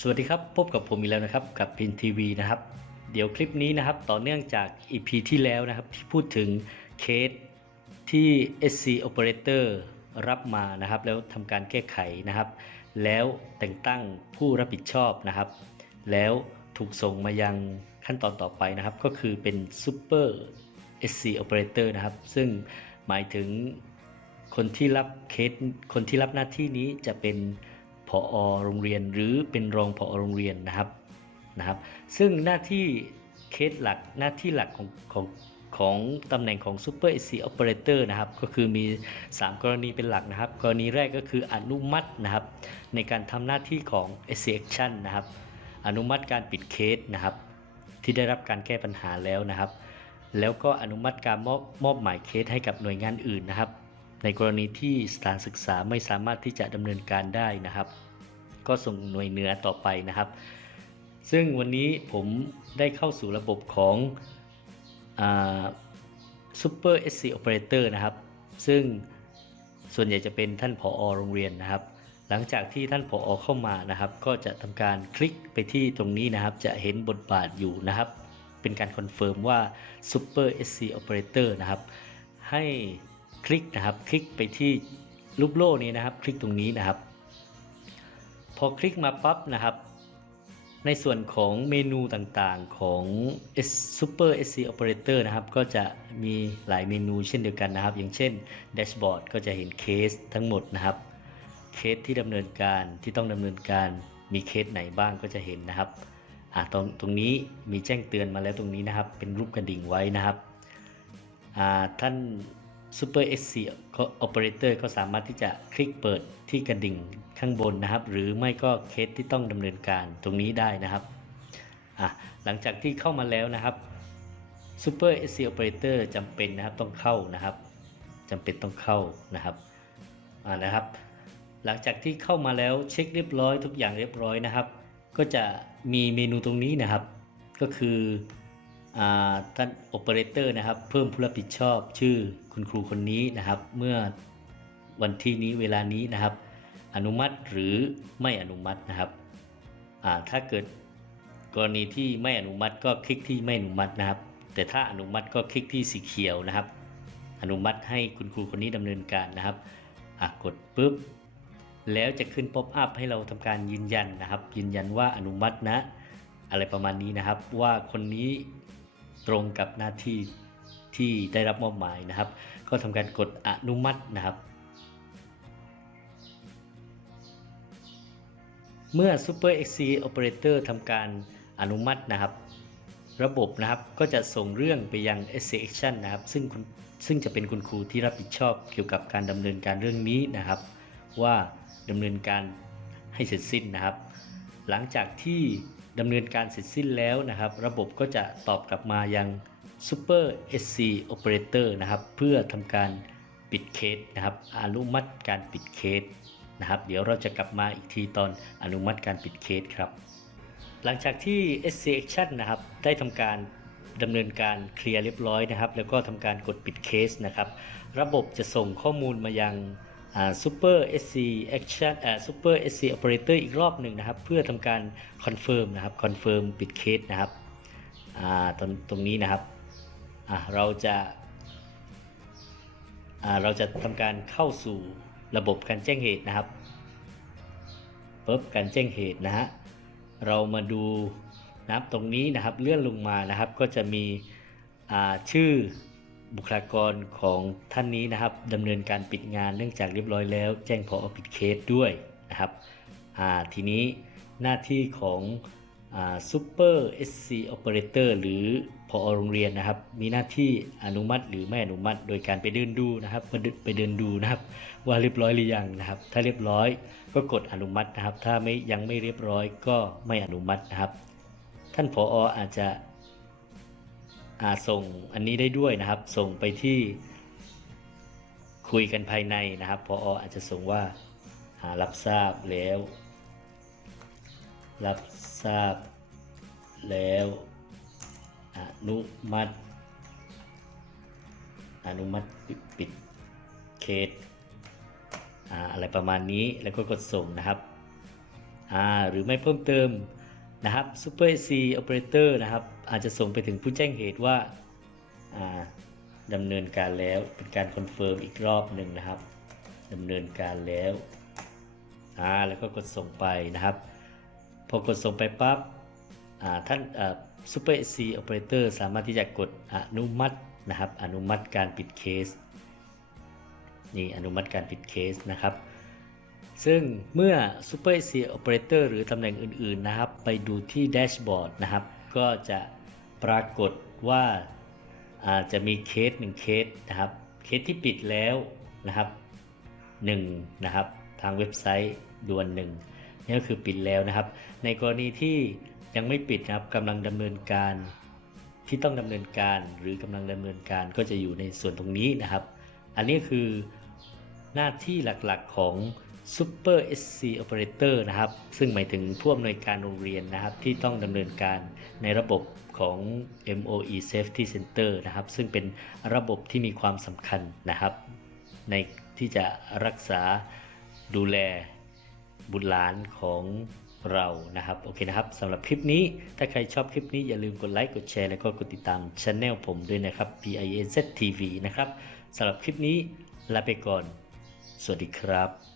สวัสดีครับ พบกับผมอีกแล้วนะครับกับพินทีวีนะครับ เดี๋ยวคลิปนี้นะครับต่อเนื่องจาก EP ที่แล้วนะครับที่พูดถึงเคสที่ SC Operator รับมานะครับ แล้วทำการแก้ไขนะครับ แล้วแต่งตั้งผู้รับผิดชอบนะครับ แล้วถูกส่งมายังขั้นตอนต่อไปนะครับ ก็คือเป็น Super SC Operator นะครับ ซึ่งหมายถึงคนที่รับเคสคนที่รับหน้าที่นี้จะเป็น ผอโรงเรียนหรือเป็นรองผอโรงเรียนนะครับนะครับ ซึ่งหน้าที่เคสหลักหน้าที่หลักของของของตำแหน่งของ Super SC Operator นะครับ ก็คือมี 3 กรณีเป็นหลักนะครับ กรณีแรกก็คืออนุมัตินะครับ ในการทำหน้าที่ของ SC Action นะครับ อนุมัติการปิดเคสนะครับ ที่ได้รับการแก้ปัญหาแล้วนะครับ แล้วก็อนุมัติการมอบมอบหมายเคสให้กับหน่วยงานอื่นนะครับ ในกรณีที่สถานศึกษาไม่สามารถที่จะดำเนินการได้นะครับ ก็ส่งหน่วยเหนือต่อไปนะครับ ซึ่งวันนี้ผมได้เข้าสู่ระบบของอ Super SC Operator นะครับ ซึ่งส่วนใหญ่จะเป็นท่านผอโรงเรียนนะครับ หลังจากที่ท่านผอเข้ามานะครับ ก็จะทำการคลิกไปที่ตรงนี้นะครับ จะเห็นบทบาทอยู่นะครับ เป็นการคอนเฟิร์มว่า Super SC Operator นะครับ ให้คลิกนะครับ คลิกไปที่รูปโล่นี้นะครับ คลิกตรงนี้นะครับ อคลิกมาปั๊บนะครับ ในส่วนของเมนูต่างๆของ S Super SC Operator นะครับ ก็จะมีหลายเมนูเช่นเดียวกันนะครับ อย่างเช่น Dashboard ก็จะเห็นเคสทั้งหมดนะครับ เคสที่ดำเนินการที่ต้องดำเนินการมีเคสไหนบ้างก็จะเห็นนะครับอ่าตรงตรงนี้มีแจ้งเตือนมาแล้วตรงนี้นะครับ เป็นรูปกระดิ่งไว้นะครับอ่าท่าน Super SC Operator ก็สามารถที่จะคลิกเปิดที่กระดิ่งข้างบนนะครับ หรือไม่ก็เคสที่ต้องดำเนินการตรงนี้ได้นะครับอะหลังจากที่เข้ามาแล้วนะครับ Super SC Operator จำเป็นนะครับต้องเข้านะครับจำเป็นต้องเข้านะครับอ่านะครับ หลังจากที่เข้ามาแล้วเช็คเรียบร้อยทุกอย่างเรียบร้อยนะครับ ก็จะมีเมนูตรงนี้นะครับ ก็คือ ท่านโอเปอเรเตอร์นะครับ เพิ่มผู้รับผิดชอบชื่อคุณครูคนนี้นะครับ เมื่อวันที่นี้เวลานี้นะครับ อนุมัติหรือไม่อนุมัตินะครับถ้าเกิดกรณีที่ไม่อนุมัติก็คลิกที่ไม่อนุมัตินะครับ แต่ถ้าอนุมัติก็คลิกที่สีเขียวนะครับ อนุมัติให้คุณครูคนนี้ดำเนินการนะครับกดปุ๊บแล้วจะขึ้นป๊อปอัพให้เราทำการยืนยันนะครับ ยืนยันว่าอนุมัตินะ อะไรประมาณนี้นะครับ ว่าคนนี้ ตรงกับหน้าที่ที่ได้รับมอบหมายนะครับ ก็ทำการกดอนุมัตินะครับ เมื่อ Super XC Operator ทำการอนุมัตินะครับ ระบบนะครับก็จะส่งเรื่องไปยัง SC Action นะครับ ซึ่งซึ่งจะเป็นคุณครูที่รับผิดชอบเกี่ยวกับการดำเนินการเรื่องนี้นะครับ ว่าดำเนินการให้เสร็จสิ้นนะครับ หลังจากที่ดำเนินการเสร็จสิ้นแล้วนะครับ ระบบก็จะตอบกลับมายัง Super SC Operator นะครับ เพื่อทำการปิดเคสนะครับ อนุมัติการปิดเคสนะครับ เดี๋ยวเราจะกลับมาอีกทีตอนอนุมัติการปิดเคสครับ หลังจากที่ SC Action นะครับ ได้ทำการดำเนินการเคลียร์เรียบร้อยนะครับ แล้วก็ทำการกดปิดเคสนะครับ ระบบจะส่งข้อมูลมายัง ซูเปอ่า Super SC Action อ่า Super SC Operator อีกรอบหนึ่งนะครับ เพื่อทำการคอนเฟิร์มนะครับคอนเฟิร์มปิดเคสนะครับตรงตรงนี้นะครับเราจะเราจะทำการเข้าสู่ระบบการแจ้งเหตุนะครับปุ๊บการแจ้งเหตุนะฮะเรามาดูนะครับตรงนี้นะครับเลื่อนลงมานะครับก็จะมีชื่อ บุคลากรของท่านนี้นะครับดำเนินการปิดงานเนื่องจากเรียบร้อยแล้ว แจ้งพอปิดเคสด้วยนะครับทีนี้หน้าที่ของซูเปอ่า Super SC Operator หรือพอโรงเรียนนะครับ มีหน้าที่อนุมัติหรือไม่อนุมัติ โดยการไปเดินดูนะครับไปเดินไปเดินดูนะครับ ว่าเรียบร้อยหรือยังนะครับ ถ้าเรียบร้อยก็กดอนุมัตินะครับ ถ้าไม่ยังไม่เรียบร้อยก็ไม่อนุมัตินะครับ ท่านผออาจจะ ส่งอันนี้ได้ด้วยนะครับ ส่งไปที่คุยกันภายในนะครับผออาจจะส่งว่าอ่ารับทราบแล้ว รับทราบแล้วอนุมัติ อนุมัติปิดเคสอะไรประมาณนี้แล้วก็กดส่งนะครับหรือไม่เพิ่มเติม นะครับ Super SC Operator นะครับ อาจจะส่งไปถึงผู้แจ้งเหตุว่าอ่าดำเนินการแล้วเป็นการคอนเฟิร์มอีกรอบหนึ่งนะครับดำเนินการแล้วอ่าแล้วก็กดส่งไปนะครับ พอกดส่งไปปั๊บอ่าท่านอ่า Super SC Operator สามารถที่จะกดอนุมัตินะครับ อนุมัติการปิดเคสนี่อนุมัติการปิดเคสนะครับ ซึ่งเมื่อ Super AC Operator หรือตำแหน่งอื่นๆนะครับ ไปดูที่แดชบอร์ดนะครับ ก็จะปรากฏว่าอาจจะมีเคส1เคสนะครับ เคสที่ปิดแล้วนะครับ1นะครับ ทางเว็บไซต์ด่วน1นี่ก็คือปิดแล้วนะครับ ในกรณีที่ยังไม่ปิดนะครับกำลังดำเนินการที่ต้องดำเนินการหรือกำลังดำเนินการก็จะอยู่ในส่วนตรงนี้นะครับ อันนี้คือหน้าที่หลักๆของ Super SC Operator นะครับ ซึ่งหมายถึงผู้อำนวยการโรงเรียนนะครับ ที่ต้องดำเนินการในระบบของ MOE Safety Center นะครับ ซึ่งเป็นระบบที่มีความสำคัญนะครับ ในที่จะรักษาดูแลบุตรหลานของเรานะครับ โอเคนะครับสำหรับคลิปนี้ ถ้าใครชอบคลิปนี้อย่าลืมกดไลค์ กดแชร์ แล้วก็กดติดตามช anel ผมด้วยนะครับ PINZ TV นะครับสำหรับคลิปนี้ลาไปก่อน สวัสดีครับ